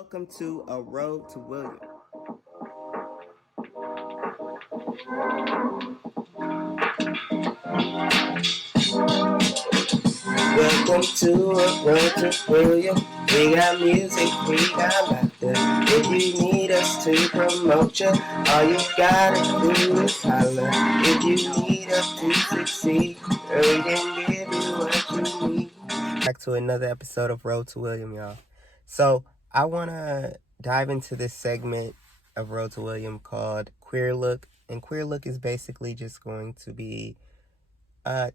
Welcome to A Road to William. Welcome to A Road to William. We got music, we got laughter. If you need us to promote you, all you gotta do is holler. If you need us to succeed, we can give you what you need. Back to another episode of Road to William, y'all. So I want to dive into this segment of Road to William called Queer Look. And Queer Look is basically just going to be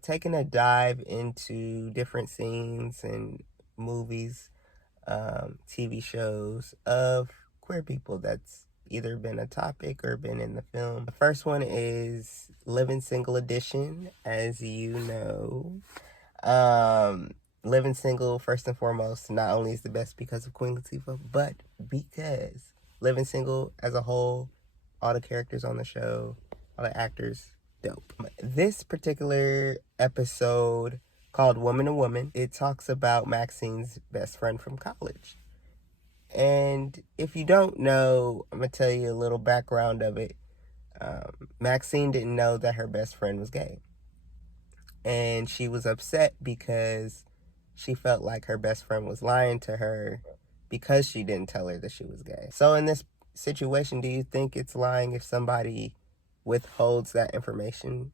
taking a dive into different scenes and movies, TV shows of queer people that's either been a topic or been in the film. The first one is Living Single Edition, as you know. Living Single, first and foremost, not only is the best because of Queen Latifah, but because Living Single as a whole, all the characters on the show, all the actors, dope. This particular episode called Woman to Woman, it talks about Maxine's best friend from college. And if you don't know, I'm going to tell you a little background of it. Maxine didn't know that her best friend was gay. And she was upset because she felt like her best friend was lying to her because she didn't tell her that she was gay. So in this situation, do you think it's lying if somebody withholds that information?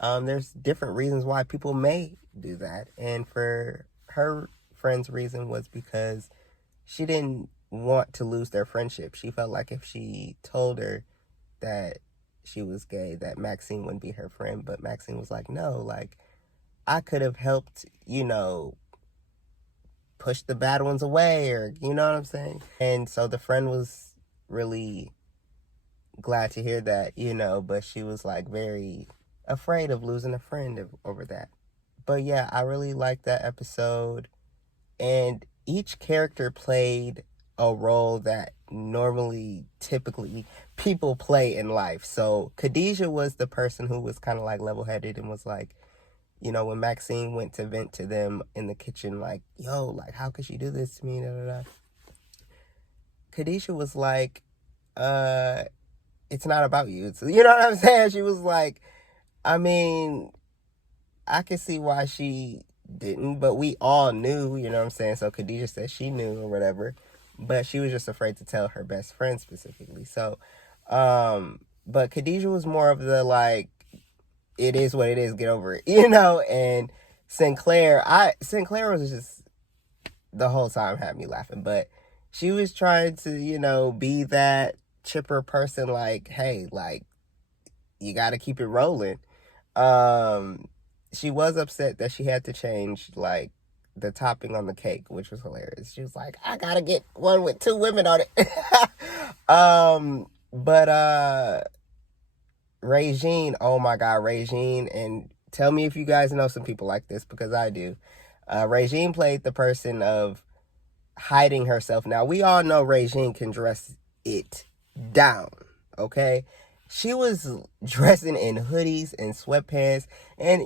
There's different reasons why people may do that. And for her friend's reason was because she didn't want to lose their friendship. She felt like if she told her that she was gay, that Maxine wouldn't be her friend. But Maxine was like, no, like, I could have helped, push the bad ones away, or, you know what I'm saying? And so the friend was really glad to hear that, but she was like very afraid of losing a friend over that. But yeah, I really liked that episode. And each character played a role that typically people play in life. So Khadijah was the person who was kind of like level-headed and was like, when Maxine went to vent to them in the kitchen, like, yo, like, how could she do this to me? Da, da, da. Khadijah was like, it's not about you. You know what I'm saying? She was like, I mean, I can see why she didn't, but we all knew, you know what I'm saying? So Khadijah said she knew or whatever, but she was just afraid to tell her best friend specifically. So, but Khadijah was more of the, like, it is what it is, get over it, and Sinclair was just the whole time had me laughing, but she was trying to, be that chipper person, like, hey, like, you got to keep it rolling. She was upset that she had to change, like, the topping on the cake, which was hilarious. She was like, I gotta get one with 2 women on it. But Regine, oh my God, Regine, and tell me if you guys know some people like this, because I do. Regine played the person of hiding herself. Now, we all know Regine can dress it down, okay? She was dressing in hoodies and sweatpants, and,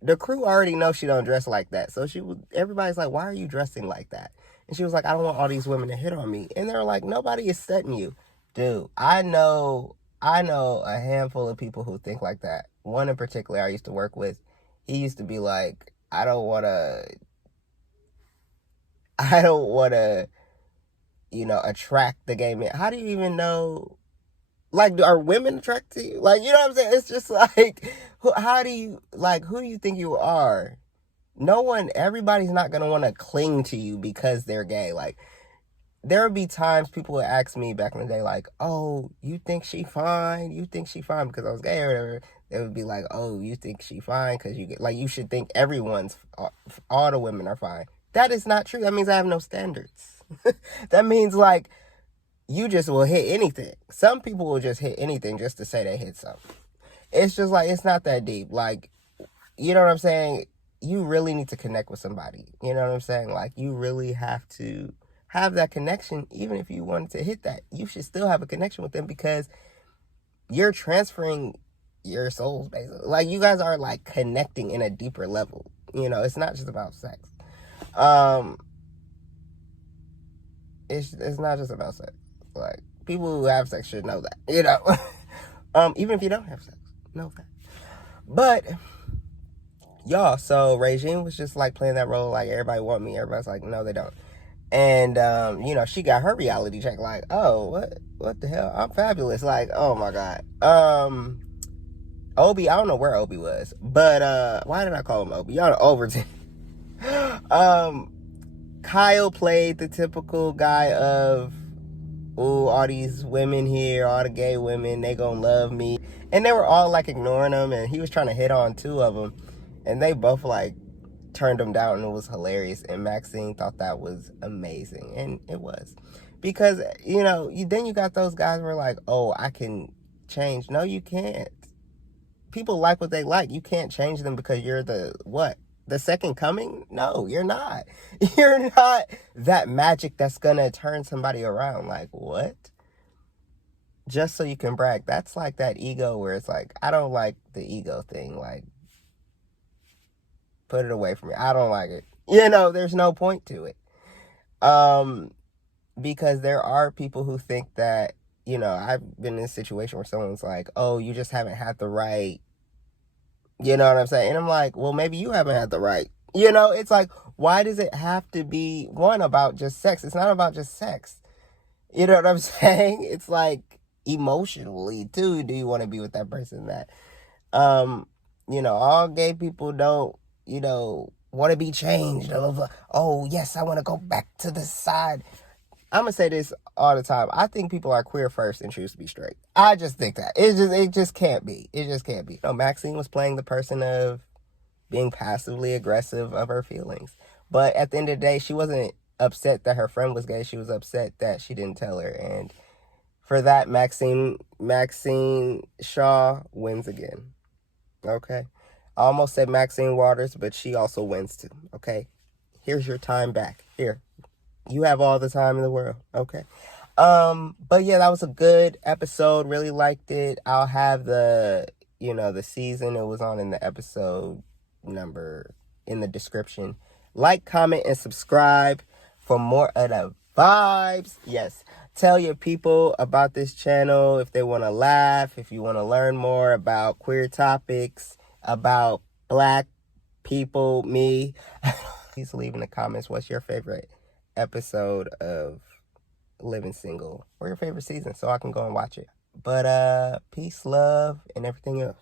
the crew already know she don't dress like that. So everybody's like, why are you dressing like that? And she was like, I don't want all these women to hit on me. And they're like, nobody is setting you. Dude, I know a handful of people who think like that. One in particular I used to work with, he used to be like, I don't want to, attract the gay man. How do you even know, like, are women attracted to you? Like, you know what I'm saying? It's just like, who do you think you are? Everybody's not going to want to cling to you because they're gay. Like, there would be times people would ask me back in the day, like, oh, you think she fine? You think she fine because I was gay or whatever? They would be like, oh, you think she fine because you should think all the women are fine. That is not true. That means I have no standards. That means, like, you just will hit anything. Some people will just hit anything just to say they hit something. It's just like, it's not that deep. Like, you know what I'm saying? You really need to connect with somebody. You know what I'm saying? Like, you really have to have that connection. Even if you wanted to hit that, you should still have a connection with them, because you're transferring your souls, basically. Like, you guys are, like, connecting in a deeper level. It's not just about sex. it's not just about sex. Like, people who have sex should know that, even if you don't have sex, know that. But y'all, so Regine was just like playing that role, like everybody want me. Everybody's like, no, they don't. And she got her reality check, like, oh, what the hell? I'm fabulous. Like, oh my God. Obi, I don't know where Obi was, but why did I call him Obi? Y'all know Overton. Kyle played the typical guy of, ooh, all these women here, all the gay women, they gonna love me. And they were all like ignoring him, and he was trying to hit on two of them, and they both like turned him down, and it was hilarious. And Maxine thought that was amazing, and it was. Because, then you got those guys who are like, oh, I can change. No, you can't. People like what they like. You can't change them because you're the second coming? No, you're not. You're not that magic that's gonna turn somebody around. Like, what? Just so you can brag. That's like that ego where it's like, I don't like the ego thing. Like, put it away from me. I don't like it. There's no point to it. Because there are people who think that, I've been in a situation where someone's like, oh, you just haven't had the right, you know what I'm saying? And I'm like, well, maybe you haven't had the right. It's like, why does it have to be one about just sex? It's not about just sex. You know what I'm saying? It's like emotionally too. Do you want to be with that person that, all gay people don't, want to be changed. Oh, yes, I want to go back to the side. I'm going to say this all the time. I think people are queer first and choose to be straight. I just think that. It just can't be. It just can't be. Maxine was playing the person of being passively aggressive of her feelings. But at the end of the day, she wasn't upset that her friend was gay. She was upset that she didn't tell her. And for that, Maxine Shaw wins again. Okay? I almost said Maxine Waters, but she also wins too. Okay? Here's your time back. Here. You have all the time in the world. Okay. But yeah, that was a good episode. Really liked it. I'll have the season it was on in the episode number in the description. Like, comment, and subscribe for more of the vibes. Yes. Tell your people about this channel if they want to laugh, if you want to learn more about queer topics, about black people, me. Please leave in the comments what's your favorite episode of Living Single or your favorite season so I can go and watch it. But peace, love, and everything else.